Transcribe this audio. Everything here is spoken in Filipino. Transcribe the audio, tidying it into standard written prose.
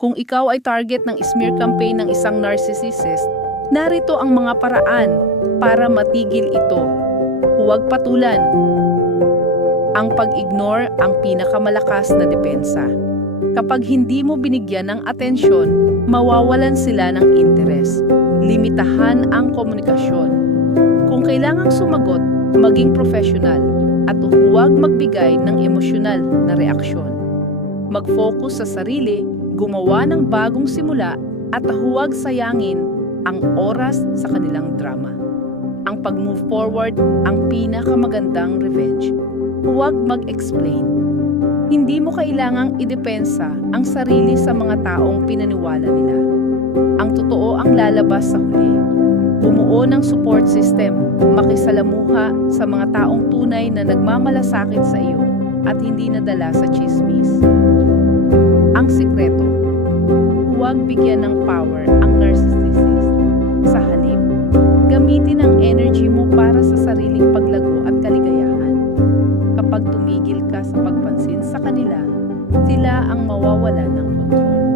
Kung ikaw ay target ng smear campaign ng isang narcissist, narito ang mga paraan para matigil ito. Huwag patulan. Ang pag-ignore ang pinakamalakas na depensa. Kapag hindi mo binigyan ng atensyon, mawawalan sila ng interes. Limitahan ang komunikasyon. Kung kailangang sumagot, maging professional at huwag magbigay ng emosyonal na reaksyon. Mag-focus sa sarili, gumawa ng bagong simula at huwag sayangin ang oras sa kanilang drama. Ang pag-move forward ang pinakamagandang revenge. Huwag mag-explain. Hindi mo kailangang idepensa ang sarili sa mga taong pinaniwala nila. Ang totoo ang lalabas sa huli. Bumuo ng support system, makisalamuha sa mga taong tunay na nagmamalasakit sa iyo at hindi nadala sa chismis. Ang sikreto, huwag bigyan ng power ang narcissist. Sa halip, gamitin ang energy mo para sa sariling paglago at kaligayahan. Kapag tumigil ka sa pagpansin sa kanila, sila ang mawawala ng kontrol.